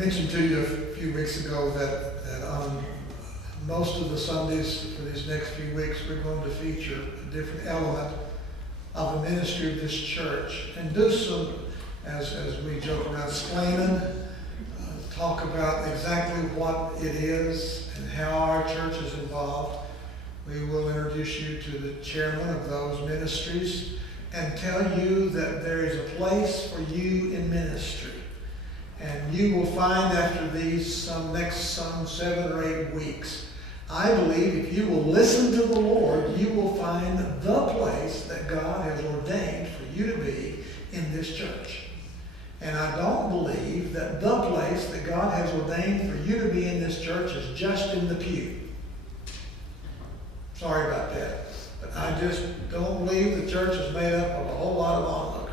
mentioned to you a few weeks ago that on most of the Sundays for these next few weeks, we're going to feature a different element of the ministry of this church and do some, as we joke around, explaining, talk about exactly what it is and how our church is involved. We will introduce you to the chairman of those ministries and tell you that there is a place for you in ministry. And you will find after these next 7 or 8 weeks, I believe if you will listen to the Lord, you will find the place that God has ordained for you to be in this church. And I don't believe that the place that God has ordained for you to be in this church is just in the pew. Sorry about that. But I just don't believe the church is made up of a whole lot of onlookers.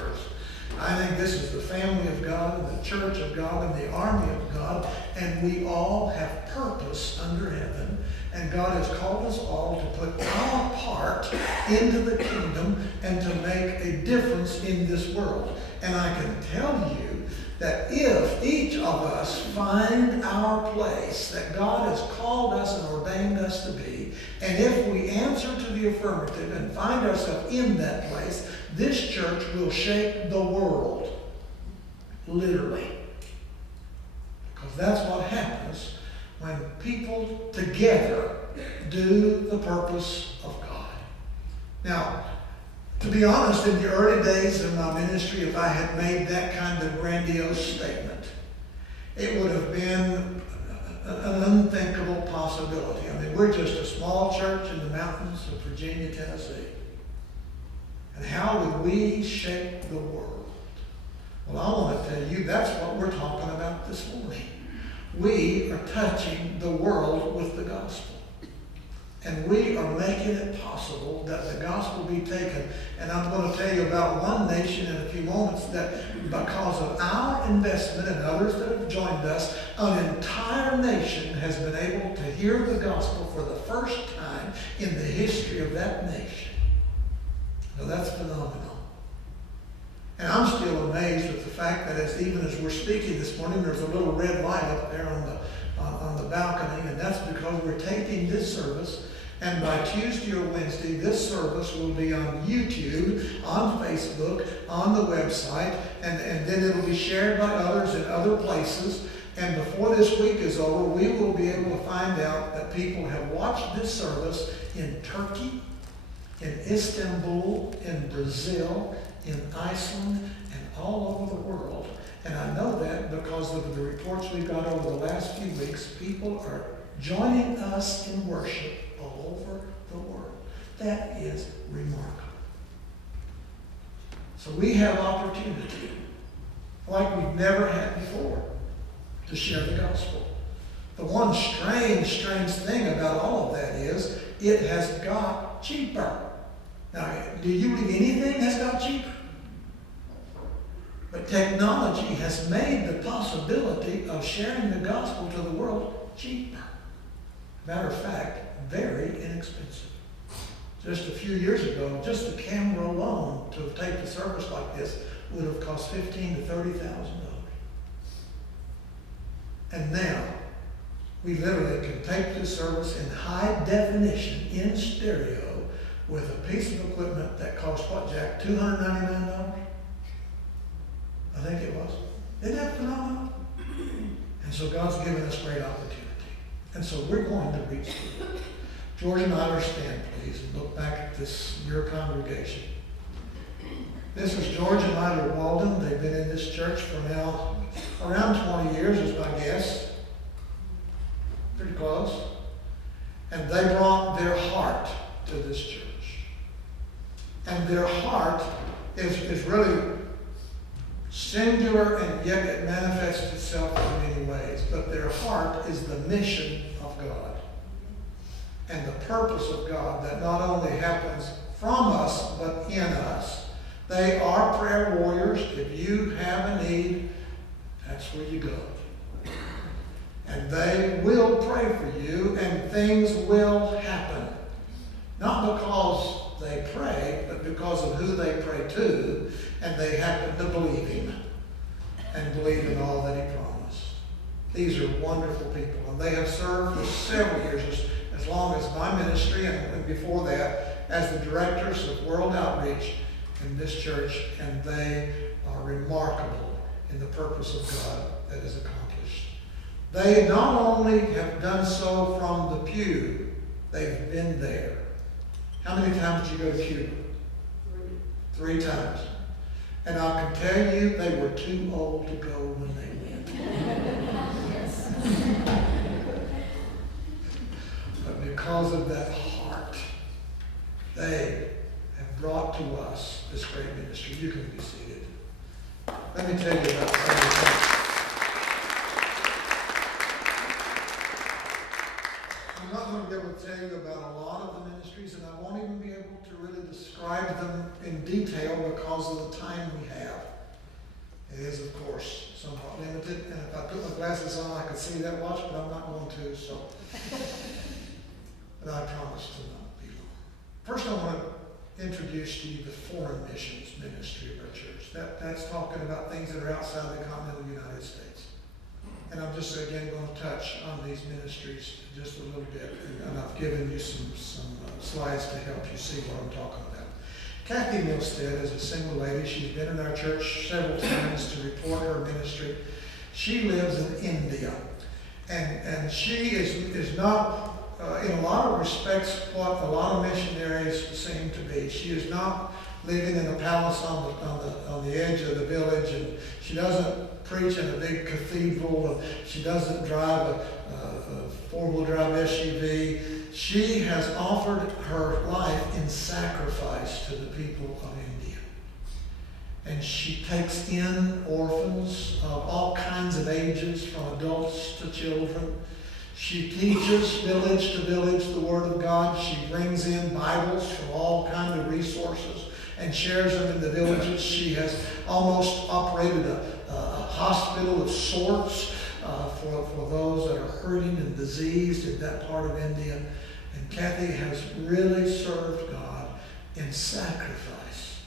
I think this is the family of God and the church of God and the army of God, and we all have purpose under heaven, and God has called us all to put our part into the kingdom and to make a difference in this world. And I can tell you that if each of us find our place that God has called us and ordained us to be, and if we answer to the affirmative and find ourselves in that place, this church will shake the world, literally. Because that's what happens when people together do the purpose of God. Now, to be honest, in the early days of my ministry, if I had made that kind of grandiose statement, it would have been an unthinkable possibility. I mean, we're just a small church in the mountains of Virginia, Tennessee. And how would we shake the world? Well, I want to tell you, that's what we're talking about this morning. We are touching the world with the gospel. And we are making it possible that the gospel be taken. And I'm going to tell you about one nation in a few moments that because of our investment and others that have joined us, an entire nation has been able to hear the gospel for the first time in the history of that nation. Now that's phenomenal. And I'm still amazed with the fact that even as we're speaking this morning, there's a little red light up there on the balcony, and that's because we're taping this service. And by Tuesday or Wednesday, this service will be on YouTube, on Facebook, on the website, and then it'll be shared by others in other places. And before this week is over, we will be able to find out that people have watched this service in Turkey, in Istanbul, in Brazil, in Iceland, and all over the world. And I know that because of the reports we've got over the last few weeks, people are joining us in worship all over the world. That is remarkable. So we have opportunity like we've never had before to share the gospel. The one strange thing about all of that is it has got cheaper. Now, do you believe anything has got cheaper? But technology has made the possibility of sharing the gospel to the world cheaper. Matter of fact, very inexpensive. Just a few years ago, just the camera alone to take a service like this would have cost $15,000 to $30,000. And now, we literally can take this service in high definition, in stereo, with a piece of equipment that cost what, Jack? $299? I think it was. Isn't that phenomenal? And so God's given us great opportunity. And so we're going to reach the world. George and I stand, please, and look back at your congregation. This is George and Ida Walden. They've been in this church for now around 20 years is my guess. Pretty close. And they brought their heart to this church. And their heart is really singular, and yet it manifests itself in many ways. But their heart is the mission of God and the purpose of God that not only happens from us, but in us. They are prayer warriors. If you have a need, that's where you go. And they will pray for you, and things will happen. Not because they pray, but because of who they pray to, and they happen to believe Him and believe in all that He promised. These are wonderful people, and they have served for several years, as long as my ministry, and before that, as the directors of World Outreach in this church, and they are remarkable in the purpose of God that is accomplished. They not only have done so from the pew, they've been there. How many times did you go to Cuba? 3 times. And I can tell you, they were too old to go when they went. Yes. But because of that heart, they have brought to us this great ministry. You can be seated. Let me tell you about something. I'm not going to be able to tell you about a lot of the ministries, and I won't even be able to really describe them in detail because of the time we have. It is, of course, somewhat limited, and if I put my glasses on, I could see that much, but I'm not going to, so. But I promise to not be long. First, I want to introduce to you the foreign missions ministry of our church. That's talking about things that are outside the continental United States. And I'm just, again, going to touch on these ministries just a little bit. And I've given you some slides to help you see what I'm talking about. Kathy Milstead is a single lady. She's been in our church several times to report her ministry. She lives in India. And she is not, in a lot of respects, what a lot of missionaries seem to be. She is not living in a palace on the edge of the village, and she doesn't preach in a big cathedral, and she doesn't drive a four-wheel drive SUV. She has offered her life in sacrifice to the people of India. And she takes in orphans of all kinds of ages, from adults to children. She teaches village to village the Word of God. She brings in Bibles from all kinds of resources and shares them in the villages. She has almost operated a hospital of sorts for those that are hurting and diseased in that part of India. And Kathy has really served God in sacrifice.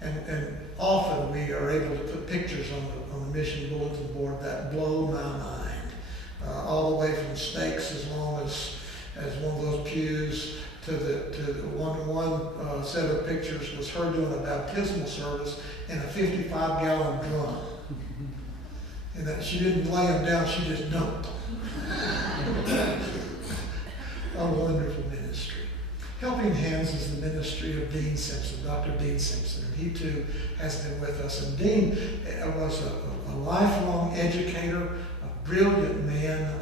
And often we are able to put pictures on the mission bulletin board that blow my mind. All the way from steaks as long as one of those pews to the one set of pictures was her doing a baptismal service in a 55-gallon drum. And that she didn't lay them down, she just dumped them. A wonderful ministry. Helping Hands is the ministry of Dean Simpson, Dr. Dean Simpson, and he too has been with us. And Dean was a lifelong educator, a brilliant man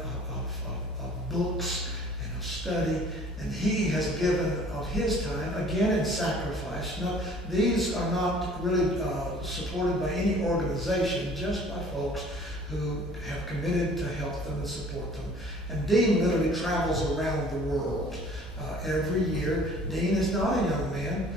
of books and of study, and he has given of his time, again in sacrifice. Now, these are not really supported by any organization, just by folks who have committed to help them and support them. And Dean literally travels around the world every year. Dean is not a young man,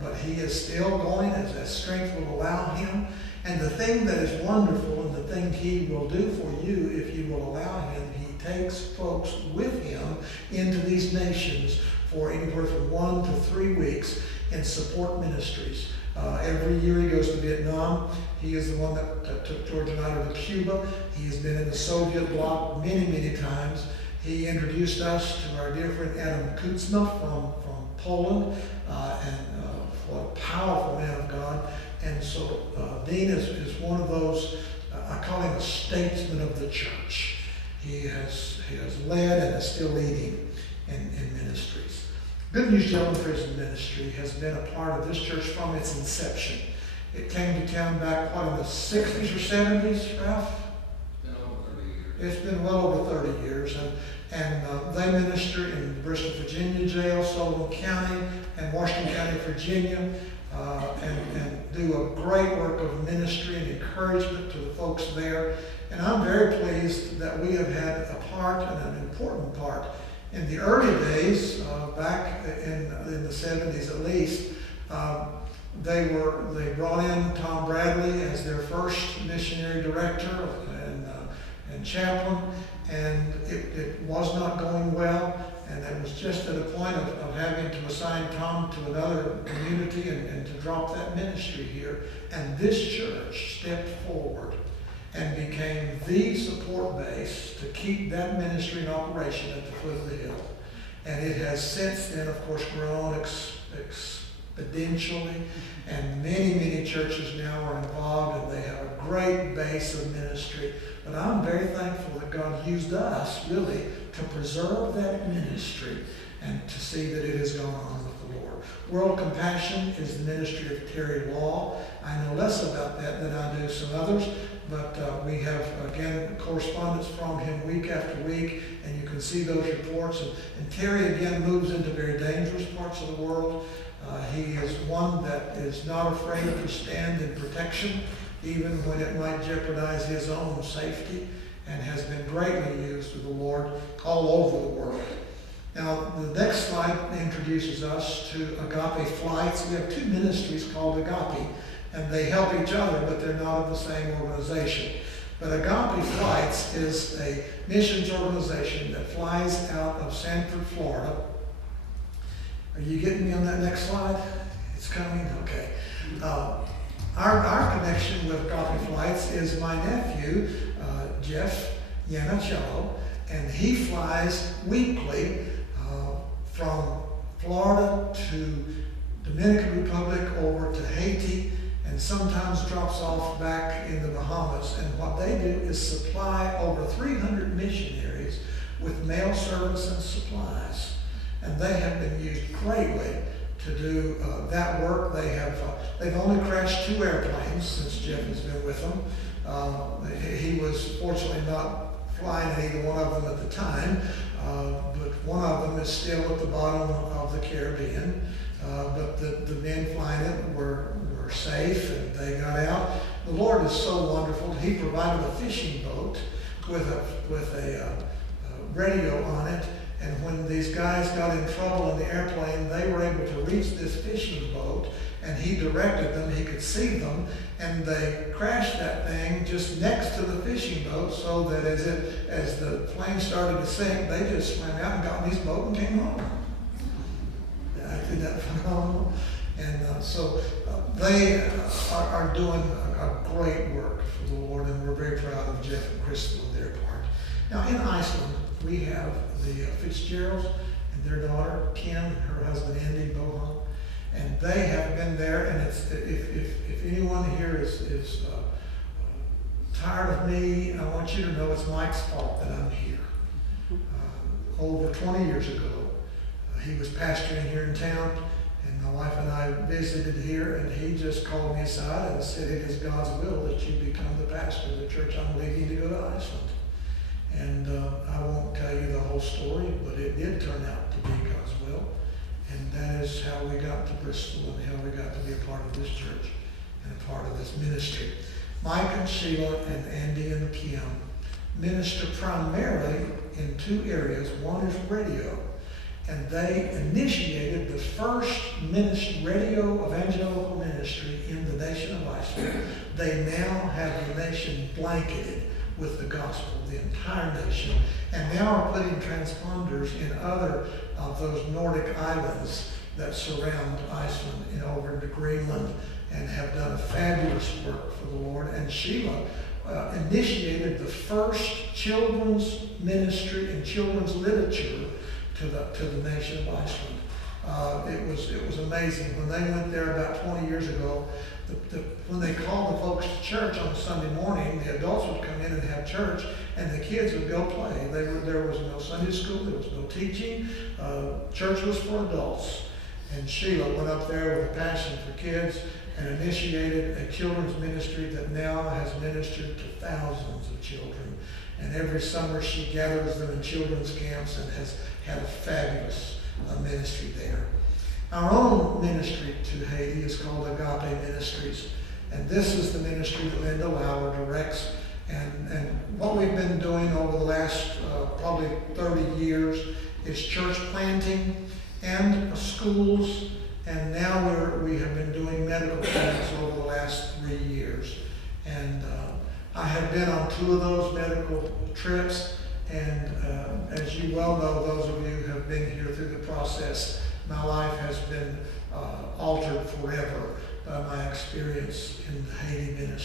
but he is still going as strength will allow him. And the thing that is wonderful, and the thing he will do for you if you will allow him, he takes folks with him into these nations for anywhere from 1 to 3 weeks in support ministries. Every year he goes to Vietnam. He is the one that took George and I to Cuba. He has been in the Soviet bloc many, many times. He introduced us to our dear friend Adam Kutzma from Poland, and what a powerful man of God. And so Dean is one of those, I call him a statesman of the church. He has led and is still leading in ministries. Good News Jail and Prison Ministry has been a part of this church from its inception. It came to town back, in the 60s or 70s, Ralph? Been over 30 years. It's been well over 30 years. And they minister in the Bristol, Virginia jail, Sullivan County, and Washington County, Virginia, and do a great work of ministry and encouragement to the folks there. And I'm very pleased that we have had a part, and an important part, in the early days, back in the 70s at least. They brought in Tom Bradley as their first missionary director and chaplain, and it was not going well, and it was just at a point of having to assign Tom to another community and to drop that ministry here. And this church stepped forward and became became the support base to keep that ministry in operation at the foot of the hill. And it has since then, of course, grown exponentially, and many churches now are involved, and they have a great base of ministry. But I'm very thankful that God used us, really, to preserve that ministry and to see that it has gone on with the Lord. World Compassion is the ministry of Terry Law. I know less about that than I do some others, but we have, again, correspondence from him week after week, and you can see those reports. And Terry, again, moves into very dangerous parts of the world. He is one that is not afraid to stand in protection, even when it might jeopardize his own safety, and has been greatly used of the Lord all over the world. Now, the next slide introduces us to Agape Flights. We have two ministries called Agape, and they help each other, but they're not of the same organization. But Agape Flights is a missions organization that flies out of Sanford, Florida. Are you getting me on that next slide? It's coming? Okay. Our connection with Agape Flights is my nephew, Jeff Yanacello, and he flies weekly from Florida to Dominican Republic over to Haiti, and sometimes drops off back in the Bahamas. And what they do is supply over 300 missionaries with mail service and supplies. And they have been used greatly to do that work. They've only crashed 2 airplanes since Jeff has been with them. He was fortunately not flying either one of them at the time, but one of them is still at the bottom of the Caribbean. But the men flying it were safe, and they got out. The Lord is so wonderful. He provided a fishing boat with a radio on it. And when these guys got in trouble in the airplane, they were able to reach this fishing boat, and he directed them. He could see them, and they crashed that thing just next to the fishing boat, so that as the plane started to sink, they just swam out and got in his boat and came home. Isn't that phenomenal? And so they are doing a great work for the Lord, and we're very proud of Jeff and Crystal and their part. Now, in Iceland, we have the Fitzgeralds and their daughter, Kim, and her husband, Andy Bohan. And they have been there, and if anyone here is tired of me, I want you to know it's Mike's fault that I'm here. Over 20 years ago, he was pastoring here in town, and my wife and I visited here, and he just called me aside and said, "It is God's will that you become the pastor of the church I'm leaving to go to Iceland." And I won't tell you the whole story, but it did turn out to be God's will. And that is how we got to Bristol, and how we got to be a part of this church and a part of this ministry. Mike and Sheila and Andy and Kim minister primarily in 2 areas. One is radio, and they initiated the first radio evangelical ministry in the nation of Iceland. They now have the nation blanketed with the gospel, the entire nation, and now are putting transponders in other of those Nordic islands that surround Iceland and over to Greenland, and have done a fabulous work for the Lord. And Sheila initiated the first children's ministry and children's literature to the nation of Iceland. It was amazing. When they went there about 20 years ago, when they called the folks to church on Sunday morning, the adults would come in and have church, and the kids would go play. There was no Sunday school, there was no teaching. Church was for adults. And Sheila went up there with a passion for kids and initiated a children's ministry that now has ministered to thousands of children. And every summer she gathers them in children's camps and has had a fabulous ministry there. Our own ministry to Haiti is called Agape Ministries, and this is the ministry that Linda Lauer directs. And what we've been doing over the last probably 30 years is church planting and schools, and now we have been doing medical clinics over the last 3 years. And I have been on 2 of those medical trips, and as you well know, those of you who have been here through the process, my life has been altered forever by my experience in the Haiti ministry.